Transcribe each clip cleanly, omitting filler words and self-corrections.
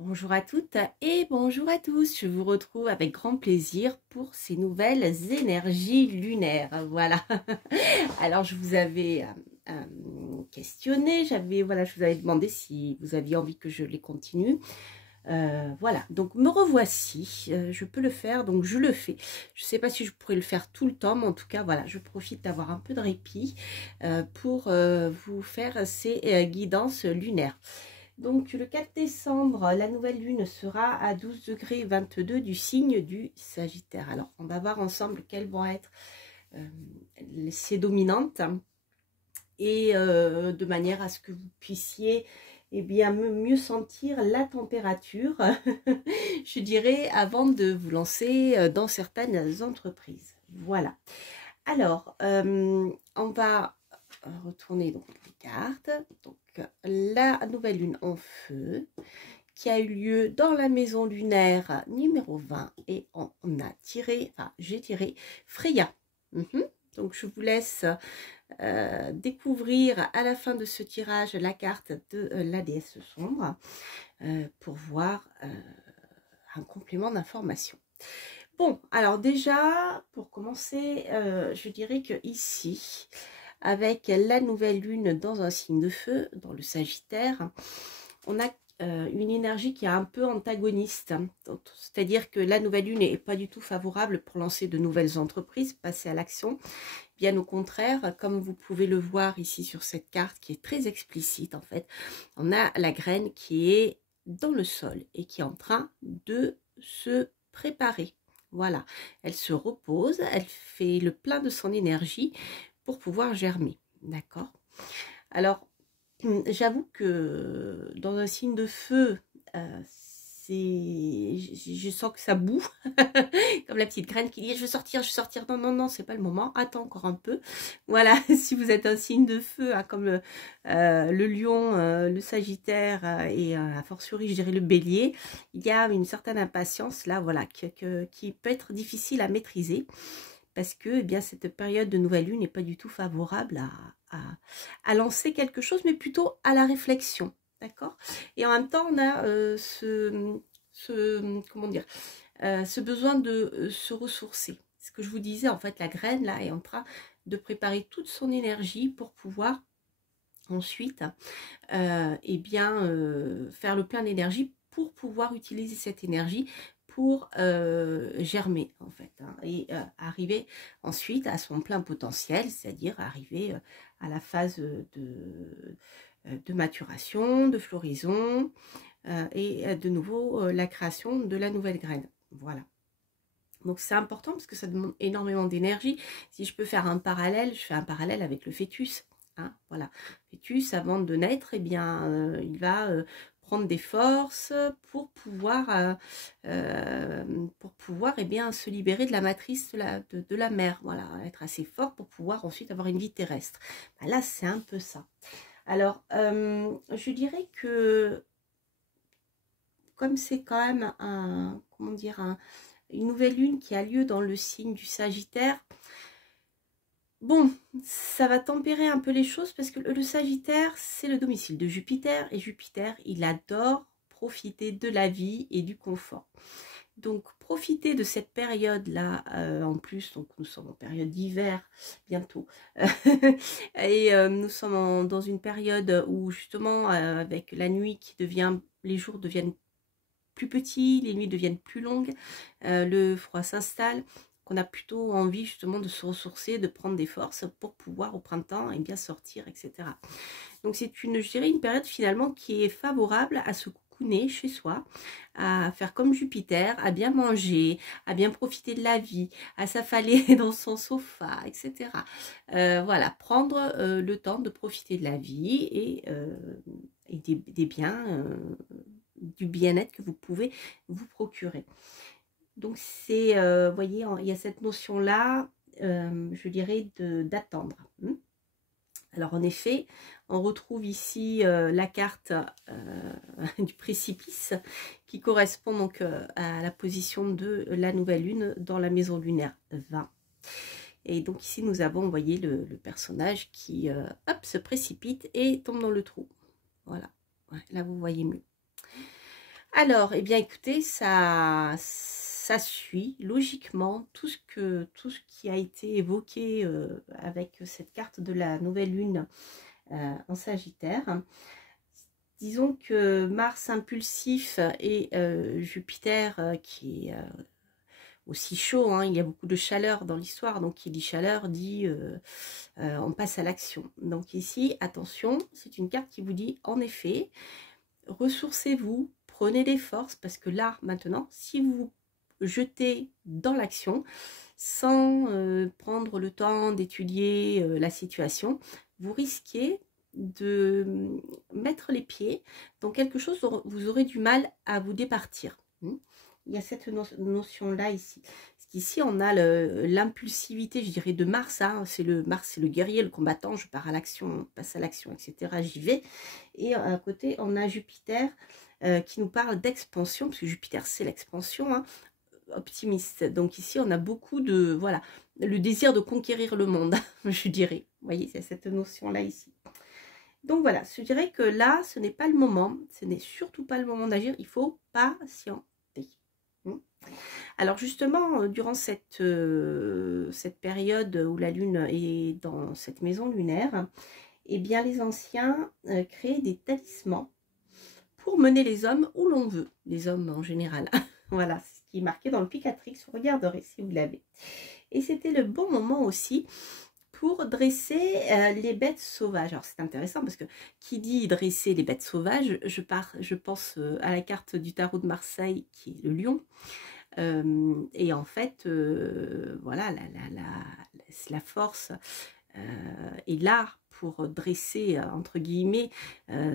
Bonjour à toutes et bonjour à tous. Je vous retrouve avec grand plaisir pour ces nouvelles énergies lunaires. Voilà. Alors je vous avais questionné, je vous avais demandé si vous aviez envie que je les continue. Voilà, donc me revoici, je peux le faire, donc je le fais. Je ne sais pas si je pourrais le faire tout le temps, mais en tout cas, voilà, je profite d'avoir un peu de répit pour vous faire ces guidances lunaires. Donc le 4 décembre, la nouvelle lune sera à 12,22 degrés du signe du Sagittaire. Alors on va voir ensemble quelles vont être ses dominantes et de manière à ce que vous puissiez bien mieux sentir la température, je dirais, avant de vous lancer dans certaines entreprises. Voilà. Alors, on va retourner donc les cartes. Donc, la nouvelle lune en feu qui a eu lieu dans la maison lunaire numéro 20 et on a tiré, enfin j'ai tiré Freya. Donc je vous laisse découvrir à la fin de ce tirage la carte de la déesse sombre pour voir un complément d'information. Bon, alors déjà, pour commencer, je dirais que ici, avec la nouvelle lune dans un signe de feu, dans le Sagittaire, on a une énergie qui est un peu antagoniste. C'est-à-dire que la nouvelle lune n'est pas du tout favorable pour lancer de nouvelles entreprises, passer à l'action. Bien au contraire, comme vous pouvez le voir ici sur cette carte qui est très explicite en fait, on a la graine qui est dans le sol et qui est en train de se préparer. Voilà, elle se repose, elle fait le plein de son énergie pour pouvoir germer. D'accord? Alors, j'avoue que dans un signe de feu, je sens que ça boue, comme la petite graine qui dit je veux sortir, non, non, non, c'est pas le moment, attends encore un peu. Voilà, si vous êtes un signe de feu, hein, comme le lion, le sagittaire et a fortiori, je dirais le bélier, il y a une certaine impatience là, voilà, qui peut être difficile à maîtriser. Parce que eh bien, cette période de nouvelle lune n'est pas du tout favorable à lancer quelque chose, mais plutôt à la réflexion. D'accord? Et en même temps, on a comment dire, ce besoin de se ressourcer. Ce que je vous disais, en fait, la graine, là, est en train de préparer toute son énergie pour pouvoir ensuite eh bien, faire le plein d'énergie pour pouvoir utiliser cette énergie pour germer en fait, hein, et arriver ensuite à son plein potentiel, c'est-à-dire arriver à la phase de maturation, de floraison et de nouveau la création de la nouvelle graine. Voilà. Donc c'est important parce que ça demande énormément d'énergie. Si je peux faire un parallèle, je fais un parallèle avec le fœtus. Hein, voilà, fœtus avant de naître, eh bien, il va prendre des forces pour pouvoir eh bien, se libérer de la matrice de la mère. Voilà, être assez fort pour pouvoir ensuite avoir une vie terrestre. Ben là, c'est un peu ça. Alors, je dirais que comme c'est quand même un, comment dire, une nouvelle lune qui a lieu dans le signe du Sagittaire, bon, ça va tempérer un peu les choses parce que le Sagittaire, c'est le domicile de Jupiter et Jupiter, il adore profiter de la vie et du confort. Donc, profitez de cette période-là, en plus, donc nous sommes en période d'hiver bientôt, et nous sommes dans une période où justement, avec la nuit qui devient, les jours deviennent plus petits, les nuits deviennent plus longues, le froid s'installe, qu'on a plutôt envie justement de se ressourcer, de prendre des forces pour pouvoir au printemps et bien sortir, etc. Donc c'est une, je dirais, une période finalement qui est favorable à se cocooner chez soi, à faire comme Jupiter, à bien manger, à bien profiter de la vie, à s'affaler dans son sofa, etc. Voilà, prendre le temps de profiter de la vie et des biens, du bien-être que vous pouvez vous procurer. Donc c'est, vous voyez, il y a cette notion-là, je dirais, d'attendre. Alors en effet, on retrouve ici la carte du précipice qui correspond donc à la position de la nouvelle lune dans la maison lunaire 20. Et donc ici nous avons, vous voyez, le personnage qui hop, se précipite et tombe dans le trou. Voilà, ouais, là vous voyez mieux. Alors, eh bien, écoutez, ça suit logiquement tout ce qui a été évoqué avec cette carte de la nouvelle lune en Sagittaire. Disons que Mars impulsif et Jupiter qui est aussi chaud, hein, il y a beaucoup de chaleur dans l'histoire, donc qui dit chaleur dit on passe à l'action. Donc ici, attention, c'est une carte qui vous dit en effet, ressourcez-vous, prenez des forces, parce que là, maintenant, si vous vous jetez dans l'action, sans prendre le temps d'étudier la situation, vous risquez de mettre les pieds dans quelque chose dont vous aurez du mal à vous départir. Il y a cette notion-là ici. Parce qu'ici, on a l'impulsivité, je dirais, de Mars. Hein. Mars, c'est le guerrier, le combattant. Je pars à l'action, passe à l'action, etc. J'y vais. Et à côté, on a Jupiter qui nous parle d'expansion, parce que Jupiter, c'est l'expansion, hein, optimiste. Donc ici, on a beaucoup de, voilà, le désir de conquérir le monde, je dirais. Vous voyez, c'est cette notion-là ici. Donc voilà, je dirais que là, ce n'est pas le moment, ce n'est surtout pas le moment d'agir, il faut patienter. Alors justement, durant cette période où la Lune est dans cette maison lunaire, eh bien les anciens créaient des talismans pour mener les hommes où l'on veut, les hommes en général. Voilà, c'est ce qui est marqué dans le Picatrix, vous regarderez si vous l'avez. Et c'était le bon moment aussi pour dresser les bêtes sauvages. Alors c'est intéressant parce que qui dit dresser les bêtes sauvages, je pense à la carte du tarot de Marseille qui est le lion. Et en fait, voilà, la force est là pour dresser, entre guillemets,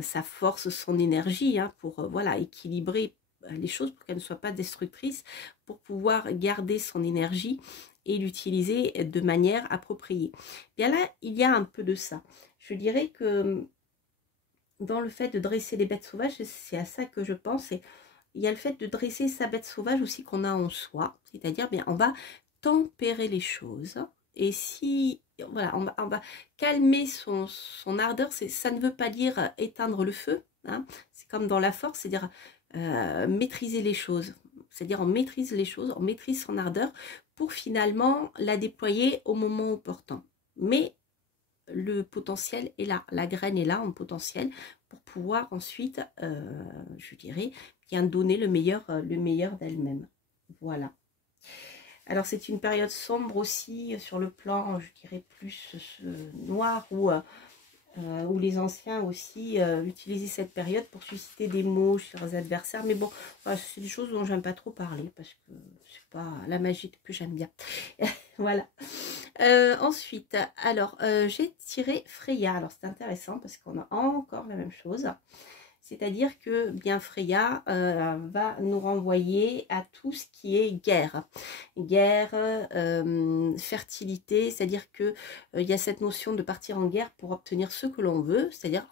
sa force, son énergie, hein, pour voilà, équilibrer les choses pour qu'elles ne soient pas destructrices, pour pouvoir garder son énergie et l'utiliser de manière appropriée. Bien là, il y a un peu de ça. Je dirais que dans le fait de dresser les bêtes sauvages, c'est à ça que je pense. Et il y a le fait de dresser sa bête sauvage aussi qu'on a en soi. C'est-à-dire, bien, on va tempérer les choses. Et si, voilà, on va calmer son ardeur. Ça ne veut pas dire éteindre le feu. Hein. C'est comme dans la force, c'est-à-dire maîtriser les choses. C'est-à-dire on maîtrise les choses, on maîtrise son ardeur pour finalement la déployer au moment opportun. Mais le potentiel est là, la graine est là en potentiel pour pouvoir ensuite, je dirais, bien donner le meilleur d'elle-même. Voilà. Alors c'est une période sombre aussi sur le plan, je dirais, plus noir où les anciens aussi utilisaient cette période pour susciter des maux chez leurs adversaires. Mais bon, c'est des choses dont j'aime pas trop parler parce que c'est pas la magie que j'aime bien. Voilà. Ensuite, alors j'ai tiré Freya. Alors c'est intéressant parce qu'on a encore la même chose. C'est-à-dire que bien Freya va nous renvoyer à tout ce qui est guerre. Guerre, fertilité, c'est-à-dire que il y a cette notion de partir en guerre pour obtenir ce que l'on veut, c'est-à-dire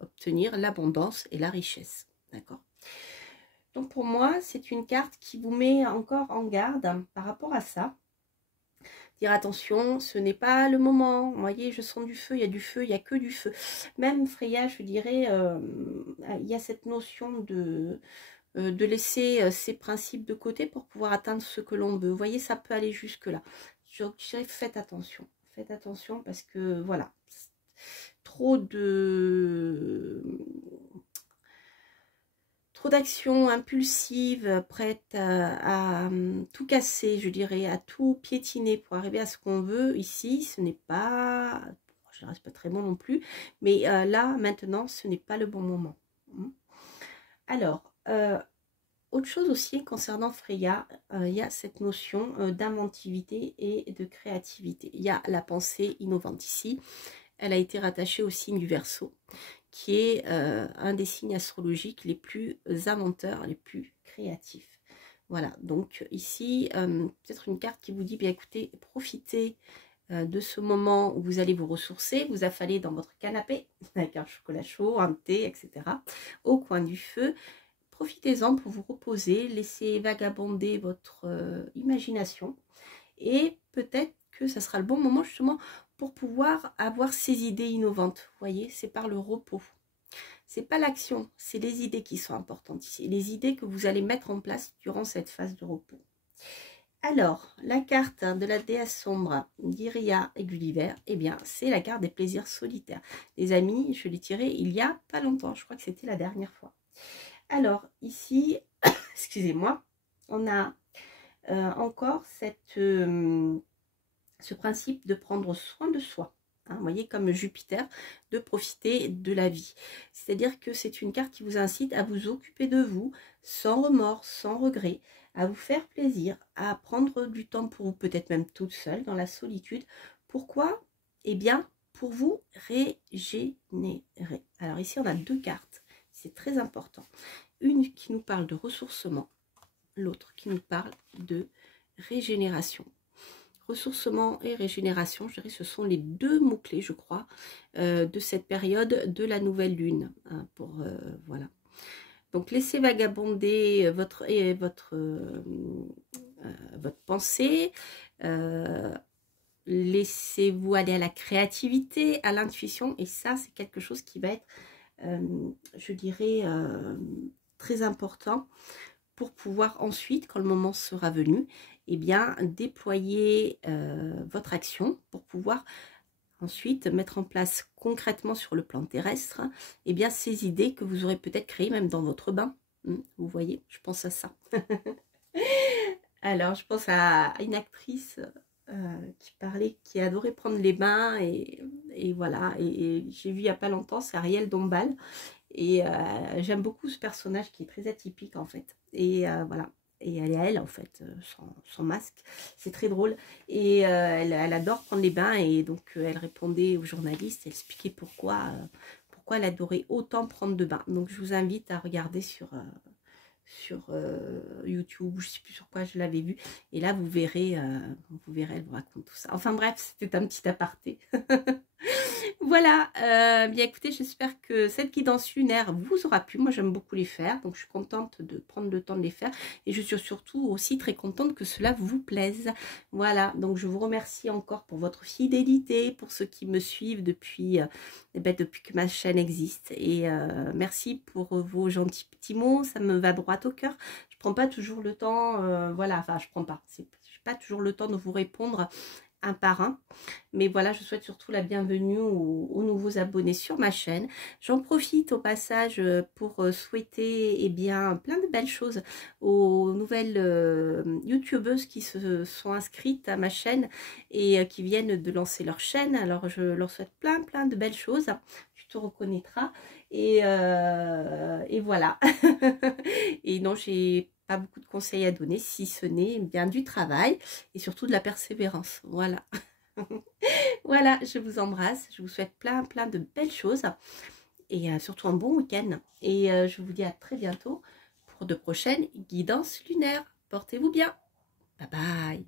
obtenir l'abondance et la richesse. D'accord ? Donc pour moi, c'est une carte qui vous met encore en garde par rapport à ça. Dire attention, ce n'est pas le moment. Vous voyez, je sens du feu, il y a du feu, il n'y a que du feu. Même Freya, je dirais, il y a cette notion de laisser ses principes de côté pour pouvoir atteindre ce que l'on veut. Vous voyez, ça peut aller jusque-là. Je dirais, faites attention. Faites attention parce que, voilà, trop d'actions impulsives, prêtes à tout casser, je dirais, à tout piétiner pour arriver à ce qu'on veut. Ici, ce n'est pas, je ne reste pas très bon non plus, mais là, maintenant, ce n'est pas le bon moment. Alors, autre chose aussi concernant Freya, il y a cette notion d'inventivité et de créativité. Il y a la pensée innovante ici. Elle a été rattachée au signe du Verseau, qui est un des signes astrologiques les plus inventeurs, les plus créatifs. Voilà, donc ici, peut-être une carte qui vous dit, bien écoutez, profitez de ce moment où vous allez vous ressourcer, vous affaler dans votre canapé, avec un chocolat chaud, un thé, etc., au coin du feu. Profitez-en pour vous reposer, laissez vagabonder votre imagination, et peut-être que ça sera le bon moment justement pour pouvoir avoir ces idées innovantes. Vous voyez, c'est par le repos. c'est pas l'action, c'est les idées qui sont importantes ici, les idées que vous allez mettre en place durant cette phase de repos. Alors, la carte de la déesse sombre, d'Iria et Gulliver, eh bien, c'est la carte des plaisirs solitaires. Les amis, je l'ai tirée il y a pas longtemps, je crois que c'était la dernière fois. Alors, ici, excusez-moi, on a encore ce principe de prendre soin de soi. Hein, vous voyez, comme Jupiter, de profiter de la vie. C'est-à-dire que c'est une carte qui vous incite à vous occuper de vous, sans remords, sans regret, à vous faire plaisir, à prendre du temps pour vous, peut-être même toute seule, dans la solitude. Pourquoi? Eh bien, pour vous régénérer. Alors ici, on a deux cartes. C'est très important. Une qui nous parle de ressourcement, l'autre qui nous parle de régénération. Ressourcement et régénération, je dirais, ce sont les deux mots-clés, je crois, de cette période de la nouvelle lune. Hein, voilà. Donc, laissez vagabonder votre pensée. Laissez-vous aller à la créativité, à l'intuition. Et ça, c'est quelque chose qui va être, je dirais, très important pour pouvoir ensuite, quand le moment sera venu, eh bien, déployer votre action pour pouvoir ensuite mettre en place concrètement sur le plan terrestre, eh bien, ces idées que vous aurez peut-être créées même dans votre bain. Vous voyez, je pense à ça. Alors, je pense à une actrice qui adorait prendre les bains et voilà. Et j'ai vu il n'y a pas longtemps, c'est Ariel Dombal. Et j'aime beaucoup ce personnage qui est très atypique en fait. Et voilà. Et elle est elle en fait, sans masque. C'est très drôle. Et elle adore prendre les bains. Et donc elle répondait aux journalistes. Elle expliquait pourquoi elle adorait autant prendre de bains. Donc je vous invite à regarder sur YouTube, je ne sais plus sur quoi je l'avais vu. Et là vous verrez, elle vous raconte tout ça. Enfin bref, c'était un petit aparté. Voilà, bien écoutez, j'espère que cette guidance lunaire vous aura plu. Moi, j'aime beaucoup les faire, donc je suis contente de prendre le temps de les faire. Et je suis surtout aussi très contente que cela vous plaise. Voilà, donc je vous remercie encore pour votre fidélité, pour ceux qui me suivent depuis que ma chaîne existe. Et merci pour vos gentils petits mots, ça me va droit au cœur. Je prends pas toujours le temps, voilà, enfin, je n'ai pas toujours le temps de vous répondre un par un, mais voilà, je souhaite surtout la bienvenue aux nouveaux abonnés sur ma chaîne. J'en profite au passage pour souhaiter bien plein de belles choses aux nouvelles youtubeuses qui se sont inscrites à ma chaîne et qui viennent de lancer leur chaîne. Alors je leur souhaite plein de belles choses, tu te reconnaîtras et voilà. Et non, j'ai pas beaucoup de conseils à donner, si ce n'est bien du travail et surtout de la persévérance. Voilà. Voilà, je vous embrasse. Je vous souhaite plein de belles choses et surtout un bon week-end. Et je vous dis à très bientôt pour de prochaines guidances lunaires. Portez-vous bien. Bye bye.